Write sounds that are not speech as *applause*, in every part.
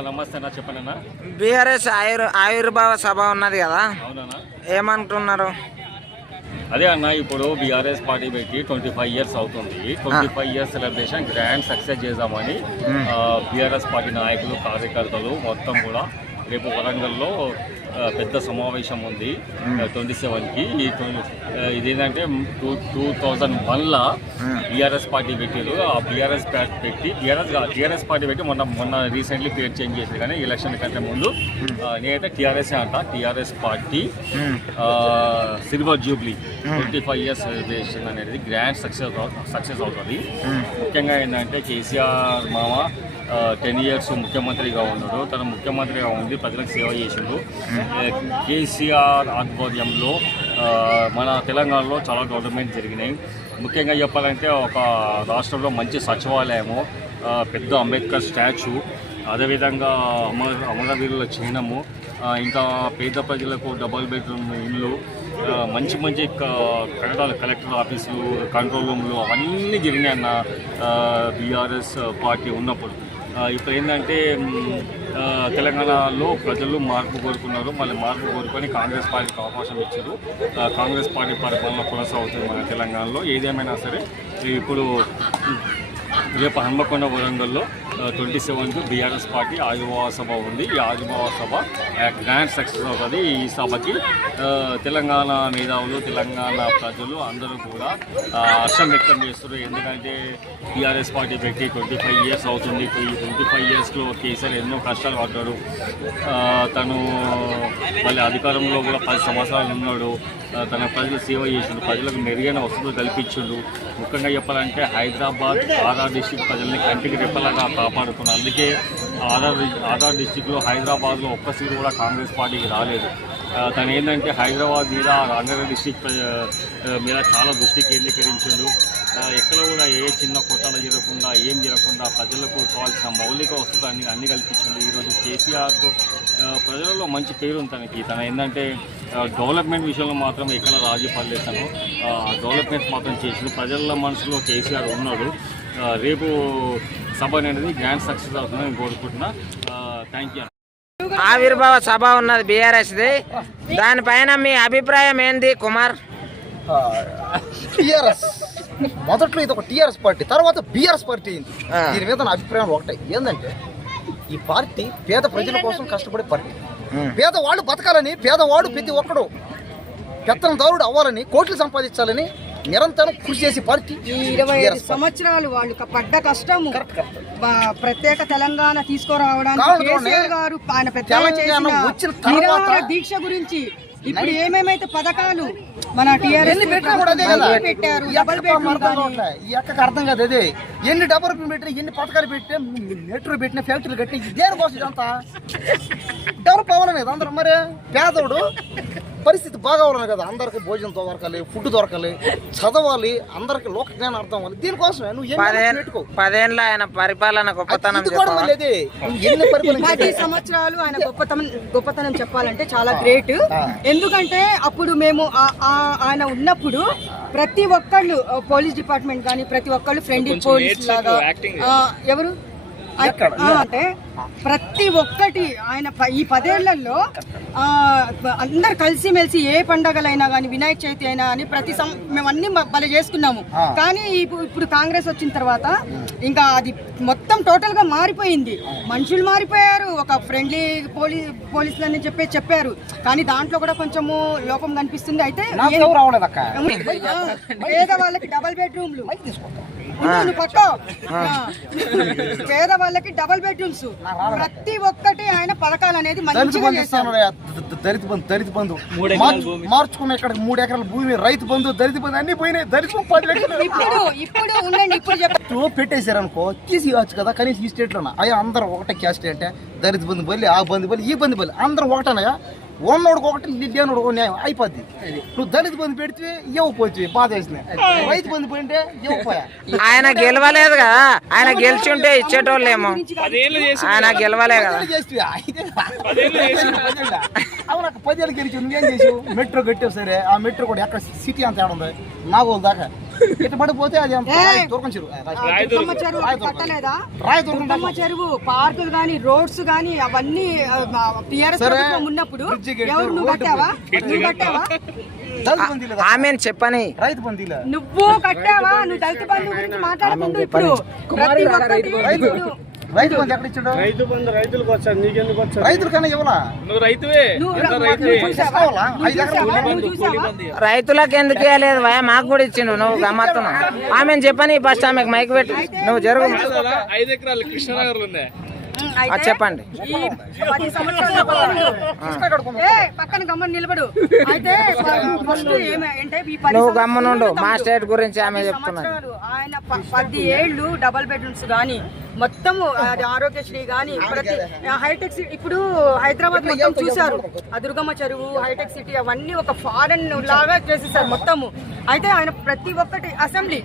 నమస్తే అన్న బీఆర్ఎస్ ఆయుర్ ఆవిర్భావ సభ ఉన్నది కదా? ఏమనుకుంటున్నారు అదే అన్న ఇప్పుడు బీఆర్ఎస్ పార్టీ పెట్టి ట్వంటీ ఫైవ్ ఇయర్స్ అవుతుంది. Twenty five years celebration grand success చేద్దామని బీఆర్ఎస్ పార్టీ నాయకులు కార్యకర్తలు మొత్తం కూడా రేపు వరంగల్లో పెద్ద సమావేశం ఉంది. ట్వంటీ సెవెన్కి. ఇదేంటంటే టూ టూ థౌజండ్ వన్లో బీఆర్ఎస్ పార్టీ పెట్టారు ఆ బీఆర్ఎస్ పార్టీ పెట్టి బీఆర్ఎస్ టీఆర్ఎస్ పార్టీ పెట్టి మొన్న మొన్న రీసెంట్లీ పేరు చేంజ్ చేసింది. కానీ ఎలక్షన్ కంటే ముందు నేనైతే టీఆర్ఎస్ అంట. TRS party silver jubilee. Twenty five years celebration అనేది గ్రాండ్ సక్సెస్ సక్సెస్ అవుతుంది. ముఖ్యంగా ఏంటంటే కేసీఆర్ మామ టెన్ ఇయర్స్ ముఖ్యమంత్రిగా ఉన్నాడు. తను ముఖ్యమంత్రిగా ఉండి ప్రజలకు సేవ చేసిండు. కేసీఆర్ ఆధ్వర్యంలో మన తెలంగాణలో చాలా డెవలప్మెంట్ జరిగినాయి. ముఖ్యంగా చెప్పాలంటే ఒక రాష్ట్రంలో మంచి సచివాలయము పెద్ద అంబేద్కర్ స్టాచ్యూ అదేవిధంగా అమర అమరవీరుల చిహ్నము ఇంకా పేద ప్రజలకు డబుల్ బెడ్రూమ్ ఇల్లు మంచి మంచి కట్టడాలు కలెక్టర్ ఆఫీసులు కంట్రోల్ రూమ్లు అవన్నీ జరిగినాయి అన్న బీఆర్ఎస్ పార్టీ ఉన్నప్పుడు. ఇప్పుడు ఏంటంటే తెలంగాణలో ప్రజలు మార్పు కోరుకున్నారు. మళ్ళీ మార్పు కోరుకొని కాంగ్రెస్ పార్టీకి అవకాశం ఇచ్చారు. కాంగ్రెస్ పార్టీ పరిపాలన కొనసాగుతుంది మన తెలంగాణలో. ఏదేమైనా సరే ఇప్పుడు రేపు హన్మకొండ వరంగల్లో ట్వంటీ సెవెన్త్ బీఆర్ఎస్ పార్టీ ఆదిమవ సభ ఉంది. ఈ ఆదిమవ సభ గ్రాండ్ సక్సెస్ అవుతుంది. ఈ సభకి తెలంగాణ మేధావులు తెలంగాణ ప్రజలు అందరూ కూడా హర్షం వ్యక్తం చేస్తారు ఎందుకంటే బీఆర్ఎస్ పార్టీ పెట్టి ట్వంటీ ఫైవ్ ఇయర్స్ అవుతుంది. ఈ ట్వంటీ ఫైవ్ ఇయర్స్లో కేసీఆర్ ఎన్నో కష్టాలు పడ్డాడు. తను మళ్ళీ అధికారంలో కూడా పది సంవత్సరాలు ఉన్నాడు. తన ప్రజలు సేవ చేసిండు. ప్రజలకు మెరుగైన వసతులు కల్పించిండు. ముఖ్యంగా చెప్పాలంటే హైదరాబాద్ ఆర్ఆర్ డిస్టిక్ ప్రజల్ని కంటికి రెప్పలాగా కాపాడుకున్నాడు అందుకే ఆర్ఆర్ ఆర్ఆర్ డిస్టిక్లో హైదరాబాద్లో ఒక్క సీటు కూడా కాంగ్రెస్ పార్టీకి రాలేదు. తను ఏంటంటే హైదరాబాద్ మీద రంగారెడ్డి డిస్టిక్ మీద చాలా దృష్టి కేంద్రీకరించిండు ఎక్కడ కూడా ఏ చిన్న కోటాలు జరగకుండా ఏం జరగకుండా ప్రజలకు కావాల్సిన మౌలిక వసతులు అన్ని అన్ని కల్పించింది ఈరోజు కేసీఆర్ ప్రజలలో మంచి పేరు ఉంది తనకి. తన ఏంటంటే డెవలప్మెంట్ విషయంలో మాత్రం ఎక్కడ రాజీ పడలేదు తను డెవలప్మెంట్ మాత్రం చేసిండు. ప్రజల మనసులో కేసీఆర్ ఉన్నాడు. రేపు సభ అనేది గ్రాండ్ సక్సెస్ అవుతుందని నేను కోరుకుంటున్నా. థ్యాంక్ యూ ఆవిర్భావ సభ ఉన్నది బీఆర్ఎస్ది. దానిపైన మీ అభిప్రాయం ఏంది కుమార్? టిఆర్ఎస్ మొదట్లో ఇది ఒక టిఆర్ఎస్ పార్టీ తర్వాత బిఆర్ఎస్ పార్టీ అయింది. దీని మీద నా అభిప్రాయం ఒకటే ఏంటంటే ఈ పార్టీ పేద ప్రజల కోసం కష్టపడే పార్టీ. పేదవాళ్ళు బతకాలని పేదవాడు ప్రతి ఒక్కడు పెత్తనదారుడు అవ్వాలని కోట్లు సంపాదించాలని నిరంతరం కృషి చేసే పార్టీ ఈ ఇరవై ఐదు. సంవత్సరాలు వాళ్ళు పడ్డ. బా- ప్రత్యేక తెలంగాణ తీసుకురావడానికి కేసీఆర్. గారు ఆయన నిరాహార దీక్ష గురించి ఇప్పుడు ఏమేమైతే పథకాలు మన టీఆర్ఎస్ పెట్టారు ఈ అక్కకి అర్థం కాదు అదే. ఎన్ని డబ్బులు పెట్టినా ఎన్ని పథకాలు పెట్టినా మెట్రో పెట్టినా ఫ్యాక్టరీలు కట్టినా దేనికోసం ఇదంతా? డెవలప్ అవ్వాలని కదా అందరూ మరి పేదోడు. పరిస్థితి బాగా అవ్వాలి కదా. అందరికి భోజనం దొరకాలి ఫుడ్ దొరకాలి చదవాలి అందరికి లోక జ్ఞానం అర్థం అవ్వాలి. దీనికోసమే నువ్వు పెట్టుకో. పదేళ్ళ ఆయన పరిపాలన గొప్పతనం ఎన్ని పది? సంవత్సరాలు ఆయన గొప్పతనం గొప్పతనం చెప్పాలంటే చాలా గ్రేట్. ఎందుకంటే అప్పుడు మేము ఆయన ఉన్నప్పుడు ప్రతి ఒక్కళ్ళు పోలీస్ డిపార్ట్మెంట్ కానీ ప్రతి ఒక్కళ్ళు ఫ్రెండ్లీ పోలీస్ లాగా ఎవరు? అంటే ప్రతి ఒక్కటి ఆయన ఈ పదేళ్ళలో ఆ, అందరు కలిసిమెలిసి ఏ పండగలైనా కానీ వినాయక చవితి అయినా కానీ ప్రతి సం మేము అన్ని భలే చేసుకున్నాము. కానీ ఇప్పు- ఇప్పుడు కాంగ్రెస్ వచ్చిన తర్వాత ఇంకా అది మొత్తం టోటల్గా మారిపోయింది. మనుషులు మారిపోయారు ఒక ఫ్రెండ్లీ పోలీ పోలీసులని చెప్పి చెప్పారు. కానీ దాంట్లో కూడా కొంచెము లోపం కనిపిస్తుంది. అయితే నాకు ఏం- ఎవరు రావలేదు అక్క ఆ, పేద వాళ్ళకి డబల్ బెడ్రూమ్లు. పక్క పేద వాళ్ళకి డబల్ బెడ్రూమ్స్. ప్రతి ఒక్కటి ఆయన పథకాలు అనేది దళిత మంచిగా బంధు చేశారు. దళిత బంధు దళిత బంధు. మార్చు- మార్చుకున్న ఇక్కడ మూడు ఎకరాల భూమి రైతు బంధు దళిత బంధు అన్ని పోయినాయి దళిత ఇప్పుడు ఇప్పుడు ఉండండి ఇప్పుడు చెప్ప ఇప్పుడు పెట్టేశారు అనుకో తీసి ఇవ్వచ్చు కదా కనీసం ఈ స్టేట్లో అయ్యా అందరూ ఒకటే క్యాస్ట్ అంటే దళిత బంధు బలి ఆ బంధు బలి ఈ బంధు బలి అందరూ ఒకటేనయ్యా ఉన్నోడికి ఒకటి లేనోడు ఒక న్యాయం అయిపోద్ది. నువ్వు దళిత బంధు పెడితే ఇవ్వకపోవచ్చు బాధ వేసిన రైతు బంధు పోయింటే ఇవ్వకపోయా? ఆయన గెలవలేదు కదా ఆయన గెలిచుంటే ఇచ్చేటోళ్ళేమో. ఆయన గెలవలే కదా? అవును అక్క పదేళ్ళు గెలిచి నువ్వేం చేసావు? మెట్రో కట్టావు సరే ఆ మెట్రో కూడా ఎక్కడ? సిటీ అంత ఏడ ఉంది నాగోలు దాకా. అది చెరువు కట్టలేదా? దుర్గమ్మ పార్కులు గాని రోడ్స్ గాని అవన్నీ టిఆర్ఎస్ ఉన్నప్పుడు ఎవరు నువ్వు కట్టావా? నువ్వు కట్టావా? ఆమెను చెప్పని. రైతు బందీలు. నువ్వు కట్టావా? నువ్వు దళిత బంధు గురించి మాట్లాడకుండా ఇప్పుడు రైతు బంధు ఎక్కడ ఇచ్చాడు? రైతు బంధు రైతులకు వచ్చారు నీకెందుకు వచ్చారు రైతులకన్నా ఇవ్వలా? నువ్వు రైతువే? రైతులకు ఎందుకు ఇవ్వలేదు భయ మాకు కూడా ఇచ్చిండు నువ్వు గమ్మత్తున్నావు. ఆమెను చెప్పని ఫస్ట్ ఆమెకు మైక్ పెట్టు. నువ్వు జరుగు. ఐదు ఎకరాలు కృష్ణనగర్ ఉంది. చెప్పండి. పది పక్కన గమ్మని నిలబడు. అయితే *laughs* ఫస్ట్ ఏమంటే ఈ పది నువ్వు గమ్మునుండు. మా. స్టేట్ గురించి ఆమె సంవత్సరాలు ఆయన పది ఏళ్ళు డబల్ బెడ్రూమ్స్ గానీ మొత్తము అది ఆరోగ్యశ్రీ గానీ ప్రతి హైటెక్ సిటీ ఇప్పుడు హైదరాబాద్ మొత్తం చూశారు. ఆ దుర్గమ్మ చెరువు హైటెక్ సిటీ అవన్నీ ఒక ఫారెన్ లాగా చేసేసారు మొత్తము. అయితే ఆయన ప్రతి ఒక్కటి అసెంబ్లీ.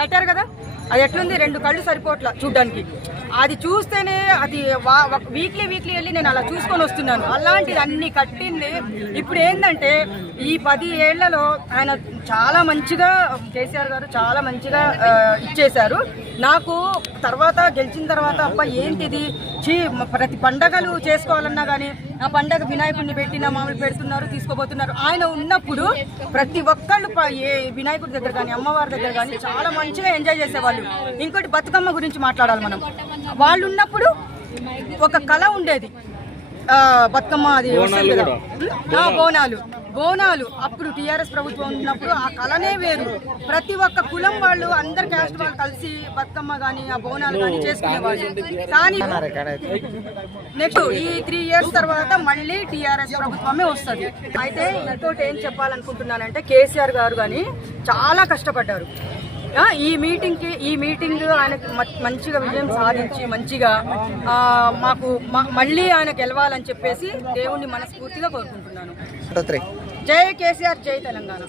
కట్టారు కదా? అది ఎట్లుంది? రెండు కళ్ళు సరిపోట్లా చూడ్డానికి. అది చూస్తేనే అది వీక్లీ వీక్లీ వెళ్ళి నేను అలా చూసుకొని వస్తున్నాను. అలాంటిది అన్ని కట్టింది. ఇప్పుడు ఏంటంటే ఈ పది ఏళ్ళలో ఆయన చాలా మంచిగా కేసీఆర్ గారు చాలా మంచిగా ఇచ్చేశారు. నాకు తర్వాత గెలిచిన తర్వాత అబ్బా ఏంటిది? చీ ప్రతి పండగలు చేసుకోవాలన్నా కానీ ఆ పండగ వినాయకుడిని పెట్టిన మామూలు పెడుతున్నారు తీసుకోబోతున్నారు ఆయన ఉన్నప్పుడు ప్రతి ఒక్కళ్ళు ఏ వినాయకుడి దగ్గర కానీ అమ్మవారి దగ్గర కానీ చాలా మంచిగా ఎంజాయ్ చేసేవాళ్ళు. ఇంకోటి బతుకమ్మ గురించి మాట్లాడాలి మనం. వాళ్ళు ఉన్నప్పుడు ఒక కళ ఉండేది. బతుకమ్మ అది వస్తుంది కదా. బోనాలు. బోనాలు. అప్పుడు టిఆర్ఎస్ ప్రభుత్వం ఉన్నప్పుడు ఆ కళనే వేరు. ప్రతి ఒక్క కులం వాళ్ళు అందరు క్యాస్ట్ వాళ్ళు కలిసి బతుకమ్మ గానీ ఆ బోనాలు కానీ చేసుకునేవాళ్ళు. కానీ నెక్స్ట్ ఈ త్రీ ఇయర్స్ తర్వాత మళ్ళీ టిఆర్ఎస్ ప్రభుత్వమే వస్తుంది. అయితే ఇంకోటి ఏం చెప్పాలనుకుంటున్నానంటే కేసీఆర్ గారు కానీ చాలా కష్టపడ్డారు. ఈ మీటింగ్కి ఈ మీటింగ్ ఆయనకు మ- మంచిగా విజయం సాధించి మంచిగా ఆ, మాకు మళ్ళీ ఆయన గెలవాలని చెప్పేసి దేవుణ్ణి మనస్ఫూర్తిగా కోరుకుంటున్నాను. జై కేసీఆర్ జై తెలంగాణ.